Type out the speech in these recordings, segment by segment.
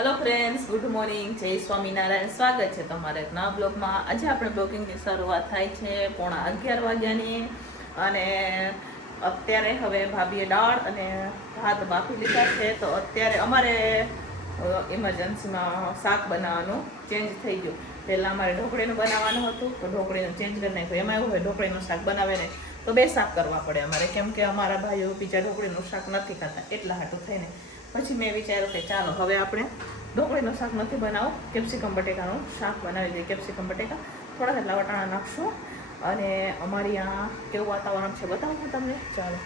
Hello friends, good morning, જય સ્વામિનારાયણ. સ્વાગત છે તમારા એક નવા બ્લોગમાં. આજે આપણે બ્લોગિંગની શરૂઆત થાય છે 11:30 વાગ્યાની અને અત્યારે હવે ભાભીએ દાળ અને ભાત બાફી લીધા છે. તો અત્યારે અમારે ઇમરજન્સીમાં શાક બનાવવાનું ચેન્જ થઈ ગયું. પહેલાં અમારે ઢોકળીનું બનાવવાનું હતું તો ઢોકળીનું ચેન્જ કરી નાખ્યું. એમાં એવું હોય ઢોકળીનું શાક બનાવે ને તો બે શાક કરવા પડે અમારે, કેમ કે અમારા ભાઈઓ બીજા ઢોકળીનું શાક નથી ખાતા, એટલા હાટું થઈને પછી મેં વિચાર્યું કે ચાલો હવે આપણે ઢોકળીનું શાક નથી બનાવું, કેપ્સિકમ બટેકાનું શાક બનાવી દઈએ. કેપ્સિકમ બટેકા થોડાક એટલા વટાણા નાખશું. અને અમારી આ કેવું વાતાવરણ છે બતાવું તમને. ચાલો,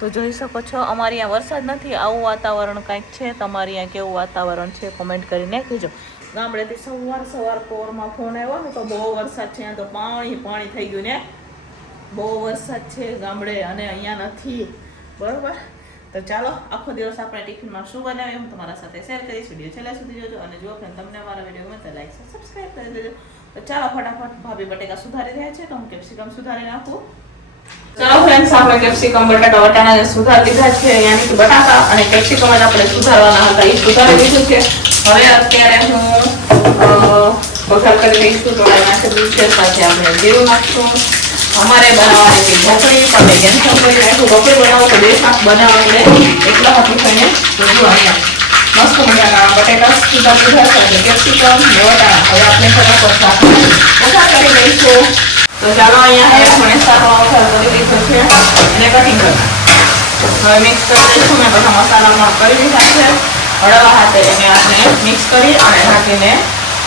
તો જોઈ શકો છો અમારી અહીંયા વરસાદ નથી, આવું વાતાવરણ કાંઈક છે. તમારી અહીંયા કેવું વાતાવરણ છે કોમેન્ટ કરીને કહેજો. ગામડેથી સવાર પોરમાં ફોન આવ્યો ને તો બહુ વરસાદ છે, તો પાણી થઈ ગયું ને, બહુ વરસાદ છે ગામડે અને અહીંયા નથી. બરાબર, તો ચાલો આખો દિવસ આપણે ટિફિનમાં શું બનાવીએ હું તમારા સાથે શેર કરીશ. વિડીયો છેલ્લા સુધી જોજો અને જો ફ્રેન્ડ તમને અમારા વિડીયો ગમે તો લાઈક સબસ્ક્રાઈબ કરી દેજો. તો ચાલો ફટાફટ ભાભી બટેકા સુધારી રહ્યા છે તો હું કેપ્સિકમ સુધારી નાખું. ચાલો ફ્રેન્ડ્સ, આપણે કેપ્સિકમ બટાકા વટાણા સુધારી લીધા છે. યાની કે બટાકા અને કેપ્સિકમ જ આપણે સુધારવાના હતા, એ સુધારી લીધું છે. હવે અત્યારે હું વઘાર કરી દઈશું. થોડા નાખી છે, સાથે આપણે જીરું નાખશું. અમારે બનાવવાની હતી ઢોકળી, પણ મેં કેન્સલ કરી નાખ્યું. ઢોકળી બનાવો તો બે શાક બનાવવા એટલા હાથું થઈને બધું અહીંયા મસ્ત મજાના બટેકા સુધાર સાથે કેપ્સિકમ ને વટાણા. હવે આપણે ફટાફટ શાક વઘાર કરી દઈશું. તો ચાલો, અહીંયા મને શાકનો વઘાર કરી દીધો છે અને કટિંગ કરી હવે મિક્સ કરી દઈશું. મેં બધા મસાલામાં કરી દીધા છે. હળવા હાથે એને આપણે મિક્સ કરી અને ઢાંકીને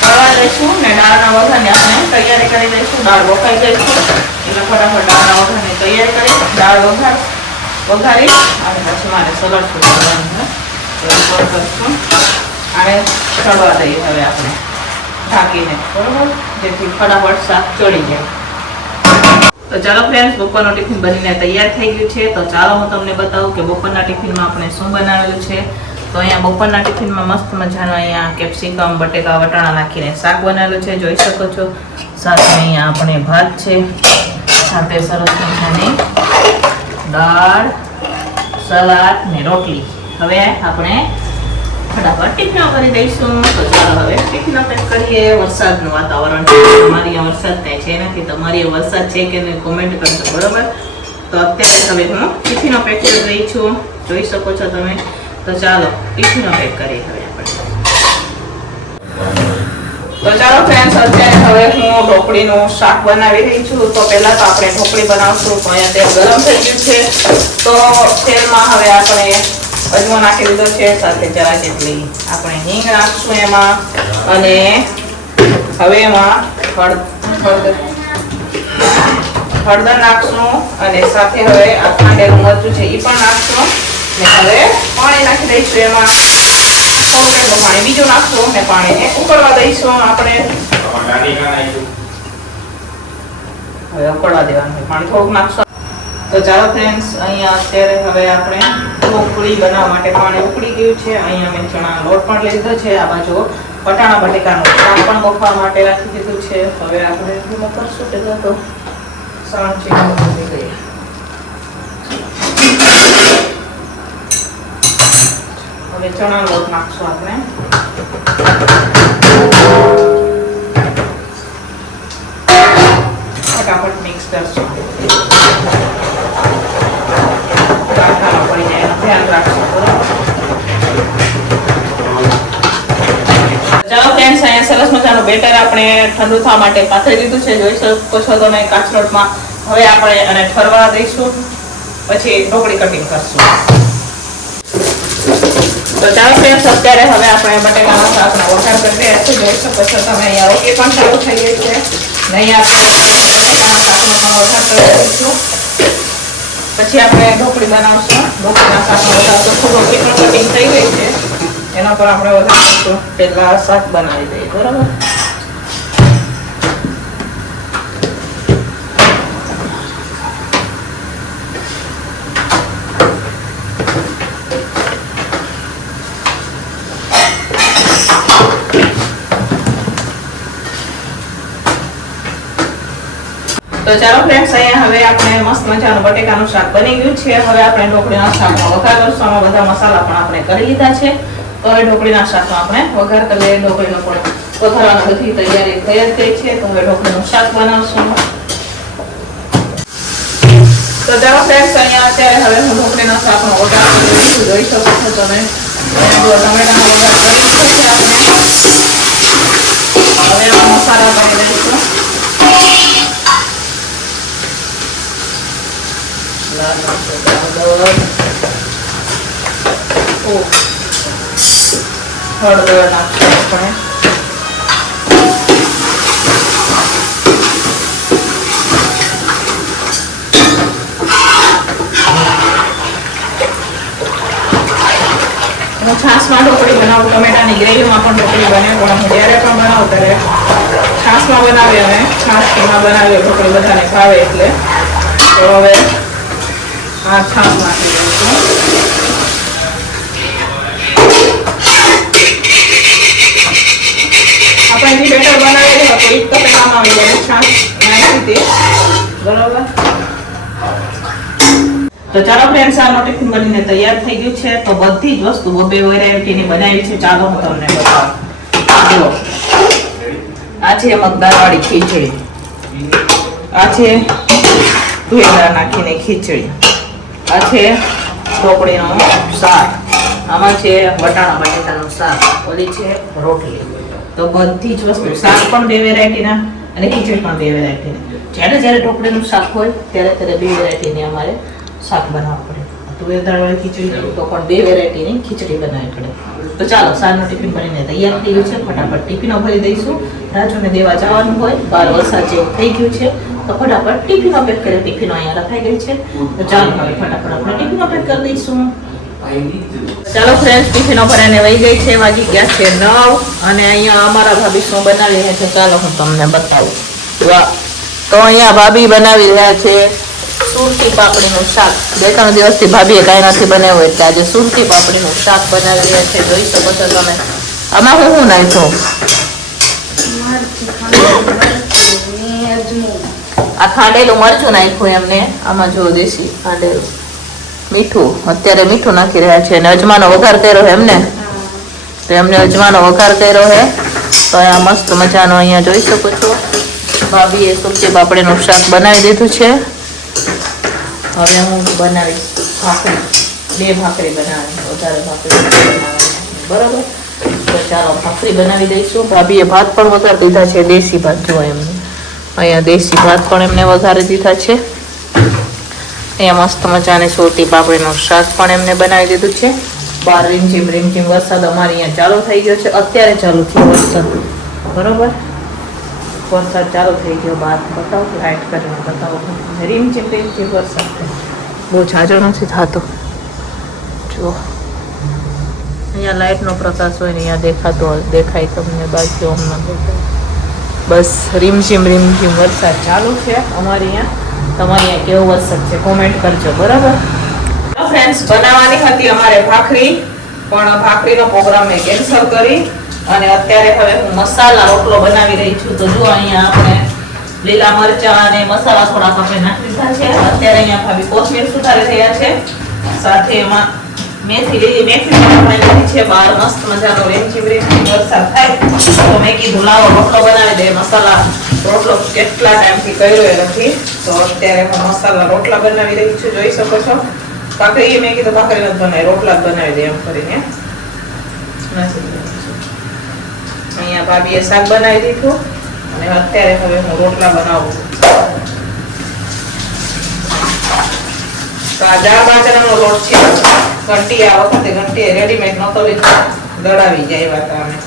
કરવા દઈશું. ને દાળના વઘારની આપણે તૈયારી કરી દઈશું. દાળ બફાઈ દઈશું એટલે ફટાફટ દાળના વઘારની તૈયારી કરી દાળ વઘારી અને પછી મારે સલાડ કરવાનું કરશું અને ચડવા દઈએ હવે આપણે ઢાંકીને, બરોબર, જેથી ફટાફટ શાક ચડી જાય. તો ચાલો ફ્રેન્ડ્સ, બપોરનું ટિફિન બનીને તૈયાર થઈ ગયું છે. તો ચાલો હું તમને બતાવું કે બપોરના ટિફિનમાં આપણે શું બનાવેલું છે. તો અહીંયા બપોરના ટિફિનમાં મસ્ત મજાનું અહીંયા કેપ્સિકમ બટેકા વટાણા નાખીને શાક બનાવેલું છે, જોઈ શકો છો. સાથે અહીંયા આપણે ભાત છે, સાથે સરસ મજાની દાળ, સલાડ ને રોટલી. હવે આપણે ફટાફટ ટિફિનો કરી દઈશું. તો ચાલો હવે ટિફિનો પેક કરીએ. વરસાદનું વાતાવરણ છે, અમારી અહીંયા વરસાદ થાય છે નથી, તમારી વરસાદ છે કે નહીં કોમેન્ટ કરજો, બરોબર. તો અત્યારે હવે હું ટિફિનો પેક કરી રહી છું, જોઈ શકો છો તમે. તો ચાલો ટિફિનો પેક કરીએ હવે આપણે. તો ચાલો ફ્રેન્ડ્સ, અત્યારે હવે હું ઢોકળીનું શાક બનાવી રહી છું. તો પહેલાં તો આપણે ઢોકળી બનાવશું. તો અહીંયા તેલ ગરમ થઈ ગયું છે, તો તેલમાં હવે આપણે અજમો નાખી દીધો છે, સાથે જરા જેટલી આપણે હિંગ નાખશું એમાં. અને હવે એમાં હળદર નાખશું અને સાથે હવે આ ખાંડેલું મરચું છે એ પણ નાખશું. ને હવે પાણી નાખી દઈશું એમાં, થોડું એટલું પાણી બીજું નાખશું ને પાણીને ઉકળવા દઈશું આપણે. હવે ઉકળવા દેવાનું પાણી થોડુંક નાખશું. તો ચાલો ફ્રેન્ડ્સ, અહીંયા અત્યારે હવે આપણે ઢોકળી બનાવવા માટે પાણી ઉકળી ગયું છે. અહીંયા મેં ચણાનો લોટ પણ લીધો છે. આ બાજુ વટાણા બટેકાનું શાક પણ બફવા માટે રાખી દીધું છે. હવે આપણે ધીમો કરશું પહેલાં તો સાણ ચીકણું મૂકી દઈએ. હવે ચણાનો લોટ નાખશું આપણે. ફટાફટ મિક્સ કરશું, ગાંઠામાં પડી જાય એનું ધ્યાન રાખશું, બરાબર. ચાલો ફ્રેન્ડ્સ, અહીંયા સરસ મજાનું બેટર આપણે ઠંડુ થવા માટે પાથરી દીધું છે, જોઈ શકો છો તમે કાચરોટમાં. હવે આપણે એને ઠરવા દઈશું, પછી ઢોકળી કટિંગ કરશું. તો ચાલો ફ્રેન્ડ્સ, અત્યારે હવે આપણે બટેકાનો શાકનો વઘાર કરી રહ્યા છીએ, જોઈ શકો છો તમે. અહીંયા રોટલી પણ ચાલુ થઈ ગઈ છે ને અહીંયા બટેકાના શાકનો પણ વઘાર કરી દઈશું. પછી આપણે ઢોકળી બનાવશું. ઢોકળીના શાકનો વઘાર તો થોડો ચીકણું કટિંગ થઈ ગઈ છે, એના પર આપણે વધારીશું. પહેલાં શાક બનાવી દઈએ, બરાબર. તો ચાલો ફ્રેન્ડ્સ, અહીંયા હવે આપણે મસ્ત મજાનું બટેકાનું શાક બની ગયું છે. હવે આપણે ઢોકળીના શાકનો વઘાર કરશું. આમાં બધા મસાલા પણ આપણે કરી લીધા છે. તો હવે ઢોકળીના શાકમાં આપણે વઘાર કરી લઈએ. ઢોકળીનો પણ વઘારવાની બધી તૈયારી થઈ જ ગઈ છે. તો હવે ઢોકળીનું શાક બનાવશું. તો ચાલો ફ્રેન્ડ્સ, અહીંયા અત્યારે હવે હું ઢોકળીના શાકનો વઘાર કરી દઈશું. જોઈ શકો છો તમે ટમેટાનો વઘાર કરી દીધો છે આપણે. હવે મસાલા કરી દઈશું. લાલ મરચું પાવડર, હળદર નાખીએ આપણે. હું છાશમાં ઢોકળી બનાવું. ટમેટાની ગ્રેવીમાં પણ ઢોકળી બને, પણ હું જ્યારે પણ બનાવું ત્યારે છાશમાં બનાવીએ અને છાશમાં બનાવીએ ઢોકળી બધાને ભાવે એટલે. તો હવે આ છાશ નાખી દઈશું. આપણે જે બેટર બનાવેલું હતું એ તપેલામાં આવી જાય છાશ નાખી હતી. બરોબર. તો ચાલો ફ્રેન્ડ્સ, આનો ટિફિન બનીને તૈયાર થઈ ગયું છે. તો બધી જ વસ્તુ બે વેરાયટીની બનાવી છે. ચાલો હું તમને બતાવું. જુઓ, આ છે મગદાળવાળી ખીચડી, આ છે તુવેર નાખીને ખીચડી, આ છે ઢોકળીનું શાક, આમાં છે વટાણા બટેટાનું શાક, ઓલી છે રોટલી. તો બધી જ વસ્તુ, શાક પણ બે વેરાયટીના અને ખીચડી પણ બે વેરાયટીની. જ્યારે જ્યારે ઢોકળીનું શાક હોય ત્યારે બે વેરાયટીની અમારે શાક બનાવવું પડે. તુવેર દાળવાળી ખીચડી તો પણ બે વેરાયટીની ખીચડી બનાવવી પડે. તો ચાલો, સાંજનું ટિફિન બનીને તૈયાર થઈ ગયું છે. ફટાફટ ટિફિનો ભરી દઈશું. રાજુને દેવા જવાનું હોય, બહાર વરસાદ જેવું થઈ ગયું છે. તો ફટાફટ ટિફિનો પેક કરી. ટિફિનો અહીંયા રખાઈ ગઈ છે. તો ચાલો હવે ફટાફટ આપણે ટિફિનો પેક કરી દઈશું. ચાલો ફ્રેન્ડ્સ, ટિફિનો ભરાઈને વહી ગઈ છે. વાગી ગયા છે 9 અને અહીંયા અમારા ભાભી શું બનાવી રહ્યા છે ચાલો હું તમને બતાવું. વાહ! તો અહીંયા ભાભી બનાવી રહ્યા છે સુરતી પાપડીનું શાક. 2-3 દિવસથી ભાભીએ કાંઈ નથી બનાવ્યું એટલે આજે સુરતી પાપડીનું શાક બનાવી રહ્યા છે. જોઈ શકો છો તમે. આમાં હું નાખ્યું? આ ખાંડેલું મરચું નાખ્યું એમને. આમાં જો દેશી ખાંડેલું મીઠું, અત્યારે મીઠું નાખી રહ્યા છે. અને અજમાનો વઘાર કર્યો છે એમને. તો એમને અજમાનો વઘાર કર્યો છે. તો આ મસ્ત મજાનો અહીંયા જોઈ શકો છો ભાભીએ સુરતી પાપડીનું શાક બનાવી દીધું છે. હવે હું બનાવીશ ભાખરી. 2 ભાખરી બનાવવાની, વધારે ભાખરી બનાવવાની. બરાબર. તો ચાલો ભાખરી બનાવી દઈશું. ભાભીએ ભાત પણ વઘારી દીધા છે, દેશી ભાત. જો એમને અહીંયા દેશી ભાત પણ એમને વઘારી દીધા છે. અહીંયા મસ્ત મજાની સુરતી પાપડીનું શાક પણ એમને બનાવી દીધું છે. બહાર રીમઝીમ વરસાદ અમારે અહીંયા ચાલુ થઈ ગયો છે. અત્યારે ચાલુ થયો વરસાદ. બરોબર, વરસાદ ચાલુ થઈ ગયો. બહાર બતાવો, લાઇટ કરીને બતાવો. રીમઝીમ વરસાદ બહુ ઝાઝો નથી થતો. જો અહીંયા લાઇટનો પ્રકાશ હોય ને અહીંયા દેખાય તમને, બાકી અમને બસ રીમઝીમ વરસાદ ચાલુ છે અમારે અહીંયા. તમારે અહીંયા કેવો વરસાદ છે કોમેન્ટ કરજો. બરાબર ફ્રેન્ડ્સ, બનાવવાની હતી અમારે ભાખરી, પણ ભાખરીનો પ્રોગ્રામ મેં કેન્સલ કરી અને અત્યારે હવે હું મસાલા રોટલો બનાવી રહી છું. તો જો અહીંયા આપણે લીલા મરચા અને મસાલા થોડાક આપણે નાખી દીધા છે. અત્યારે અહીંયા ભાભી કોથમીર સુધારી રહ્યા છે. સાથે એમાં લીલી મેથી લીધી છે. બહાર મસ્ત મજાનો રીમઝીમ વરસાદ થાય તો મેં કીધું લાવો રોટલો બનાવી દે. મસાલા રોટલો કેટલા ટાઈમથી કર્યો એ નથી. તો અત્યારે હું મસાલા રોટલા બનાવી રહી છું. જોઈ શકો છો. ભાખરી મેં કીધું ભાખરી નથી બનાવી, રોટલા જ બનાવી દે એમ કરીને અહીંયા ભાભીએ શાક બનાવી દીધું અને અત્યારે હવે હું રોટલા બનાવું. તો આ દાળ બાજરાનો લોટ છે. ઘંટી આ વખતે ઘંટી રેડીમેડ નહોતો લીધો, દળાવી જાય એવા હતા અમે.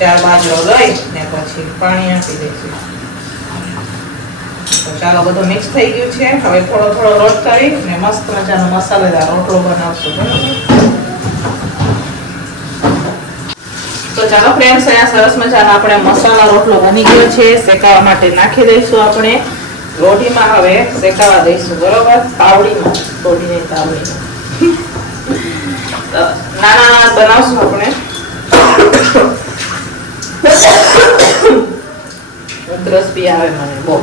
4 બાજરો લઈ ને પછી પાણી આપી દઈશું. તો ચાલો બધું મિક્સ થઈ ગયું છે. હવે થોડો લોટ કરી ને મસ્ત મજાનો મસાલેદાર રોટલો બનાવશું. તો ચાલો ફ્રેન્ડ્સ, અહીંયા સરસ મજાનો આપણે મસાલા રોટલો બની ગયો છે. શેકાવા માટે નાખી દઈશું આપણે લોઢીમાં. હવે શેકાવા દઈશું. બરોબર, તાવડીમાં, લોઢીની તાવડીમાં નાના બનાવશું આપણે. ઉધરસ બી આવે મને બહુ.